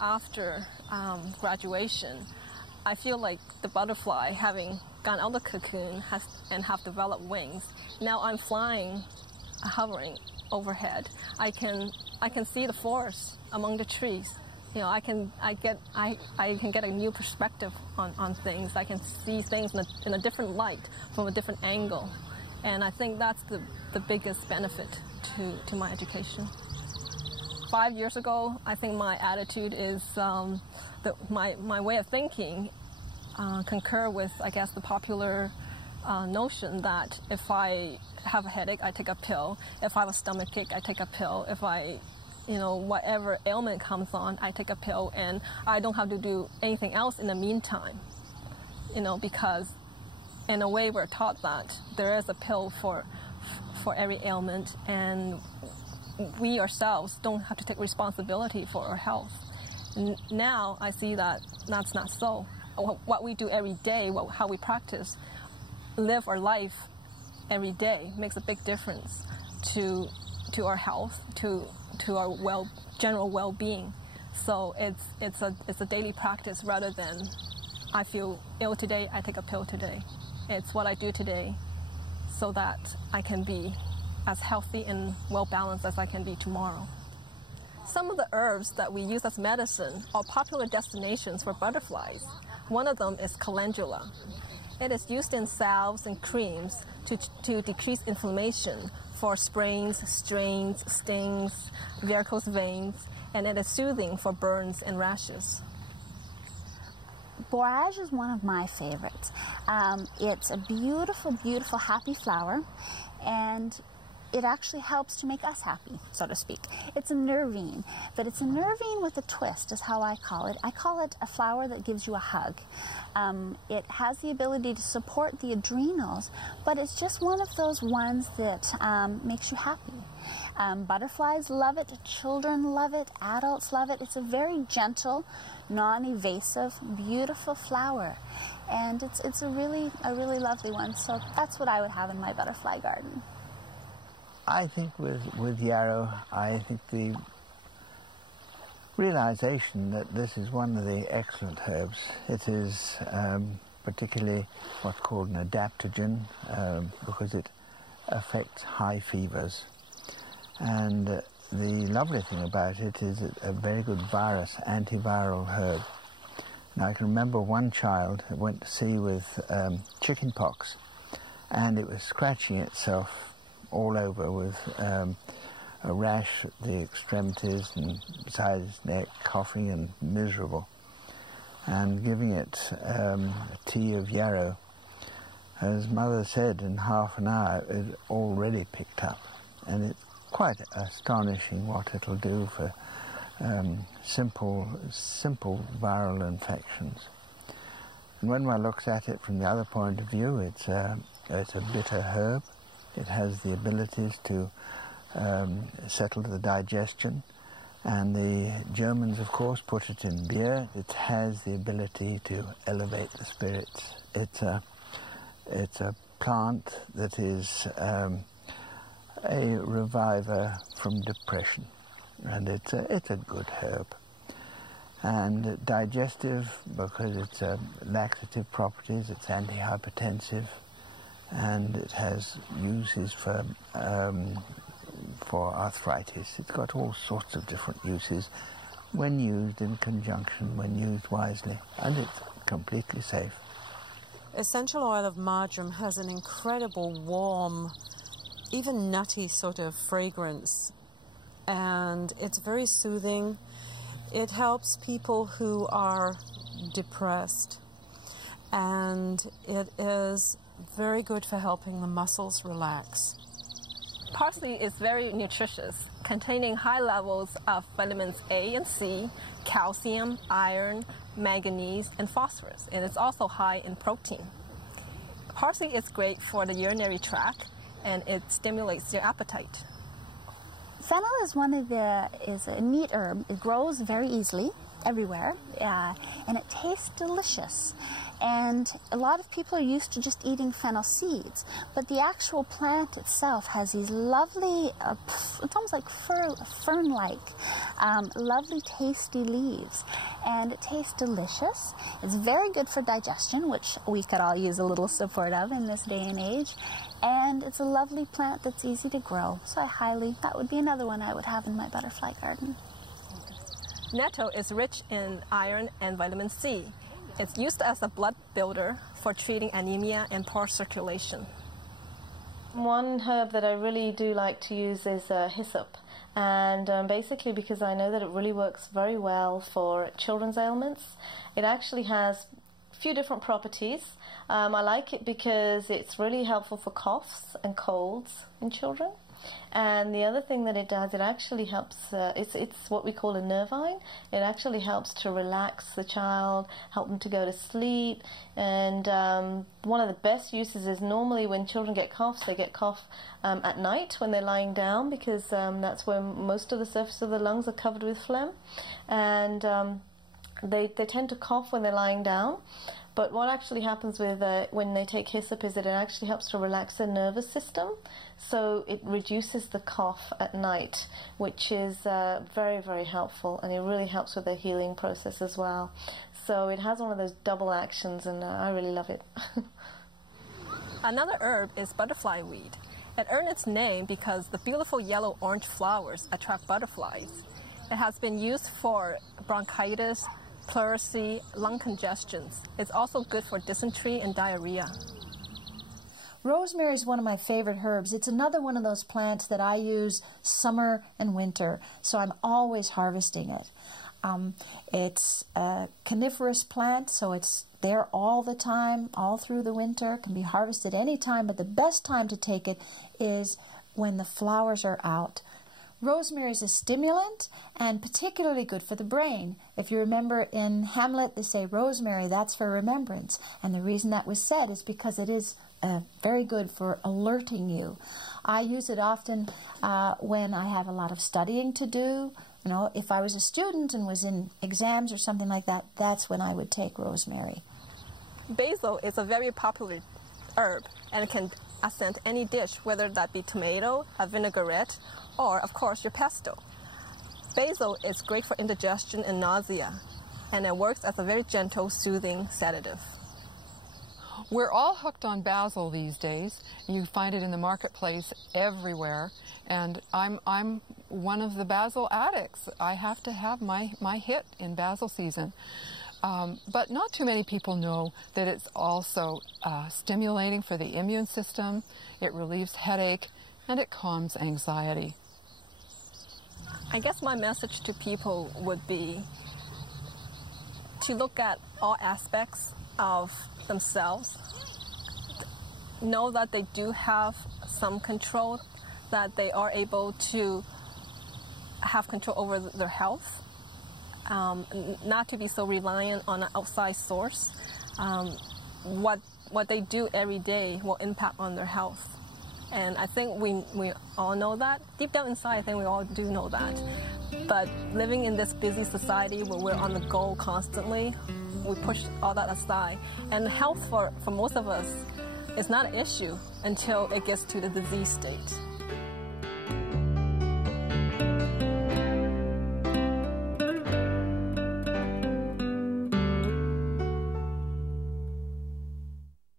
after graduation, I feel like the butterfly, having gone out of the cocoon and have developed wings, now I'm flying, hovering overhead. I can see the forest among the trees. You know, I can get a new perspective on things. I can see things in a different light, from a different angle, and I think that's the biggest benefit to my education. 5 years ago, I think my attitude is my way of thinking concur with, I guess, the popular notion that if I have a headache, I take a pill. If I have a stomachache, I take a pill. If whatever ailment comes on, I take a pill, and I don't have to do anything else in the meantime. Because in a way we're taught that there is a pill for every ailment, and we ourselves don't have to take responsibility for our health. Now I see that that's not so. What we do every day, how we practice, live our life every day makes a big difference to our health, to our general well-being. So it's a daily practice rather than I feel ill today, I take a pill today. It's what I do today so that I can be as healthy and well-balanced as I can be tomorrow. Some of the herbs that we use as medicine are popular destinations for butterflies. One of them is calendula. It is used in salves and creams to decrease inflammation for sprains, strains, stings, varicose veins, and it is soothing for burns and rashes. Borage is one of my favorites. It's a beautiful, beautiful, happy flower, and it actually helps to make us happy, so to speak. It's a nervine, but it's a nervine with a twist is how I call it. I call it a flower that gives you a hug. It has the ability to support the adrenals, but it's just one of those ones that makes you happy. Butterflies love it, children love it, adults love it. It's a very gentle, non-evasive, beautiful flower, and it's a really lovely one. So that's what I would have in my butterfly garden. I think with yarrow, I think the realization that this is one of the excellent herbs. It is particularly what's called an adaptogen because it affects high fevers. And the lovely thing about it is it's a very good virus, antiviral herb. Now I can remember one child that went to sea with chicken pox, and it was scratching itself all over with a rash at the extremities and beside his neck, coughing and miserable. And giving it a tea of yarrow, as Mother said, in half an hour it already picked up. And it's quite astonishing what it'll do for simple viral infections. And when one looks at it from the other point of view, it's a bitter herb. It has the abilities to settle the digestion, and the Germans, of course, put it in beer. It has the ability to elevate the spirits. It's a plant that is a reviver from depression, and it's a good herb. And digestive because it's laxative properties. It's antihypertensive. And it has uses for arthritis. It's got all sorts of different uses when used in conjunction, when used wisely, and it's completely safe. Essential oil of marjoram has an incredible warm, even nutty sort of fragrance, and it's very soothing. It helps people who are depressed, and it is very good for helping the muscles relax. Parsley is very nutritious, containing high levels of vitamins A and C, calcium, iron, manganese, and phosphorus, and it's also high in protein. Parsley is great for the urinary tract, and it stimulates your appetite. Fennel is a neat herb. It grows very easily everywhere, and it tastes delicious. And a lot of people are used to just eating fennel seeds, but the actual plant itself has these lovely, it's almost like fern-like, lovely tasty leaves. And it tastes delicious. It's very good for digestion, which we could all use a little support of in this day and age. And it's a lovely plant that's easy to grow. So that would be another one I would have in my butterfly garden. Nettle is rich in iron and vitamin C. It's used as a blood builder for treating anemia and poor circulation. One herb that I really do like to use is hyssop, and basically because I know that it really works very well for children's ailments. It actually has a few different properties. I like it because it's really helpful for coughs and colds in children. And the other thing that it does, it actually helps, it's what we call a nervine. It actually helps to relax the child, help them to go to sleep. And one of the best uses is normally when children get coughs, they get cough at night when they're lying down, because that's when most of the surface of the lungs are covered with phlegm. And they tend to cough when they're lying down. But what actually happens with when they take hyssop is that it actually helps to relax their nervous system, so it reduces the cough at night, which is very, very helpful, and it really helps with their healing process as well. So it has one of those double actions, and I really love it. Another herb is butterfly weed. It earned its name because the beautiful yellow-orange flowers attract butterflies. It has been used for bronchitis, pleurisy, lung congestions. It's also good for dysentery and diarrhea. Rosemary is one of my favorite herbs. It's another one of those plants that I use summer and winter, so I'm always harvesting it. It's a coniferous plant, so it's there all the time, all through the winter. It can be harvested any time, but the best time to take it is when the flowers are out. Rosemary is a stimulant and particularly good for the brain. If you remember in Hamlet, they say rosemary, that's for remembrance. And the reason that was said is because it is very good for alerting you. I use it often when I have a lot of studying to do. You know, if I was a student and was in exams or something like that, that's when I would take rosemary. Basil is a very popular herb, and it can accent any dish, whether that be tomato, a vinaigrette, or, of course, your pesto. Basil is great for indigestion and nausea, and it works as a very gentle, soothing sedative. We're all hooked on basil these days. You find it in the marketplace everywhere, and I'm one of the basil addicts. I have to have my hit in basil season. But not too many people know that it's also stimulating for the immune system, it relieves headache, and it calms anxiety. I guess my message to people would be to look at all aspects of themselves, know that they do have some control, that they are able to have control over their health, not to be so reliant on an outside source. What they do every day will impact on their health. And I think we all know that. Deep down inside, I think we all do know that. But living in this busy society where we're on the go constantly, we push all that aside. And health for most of us is not an issue until it gets to the disease state.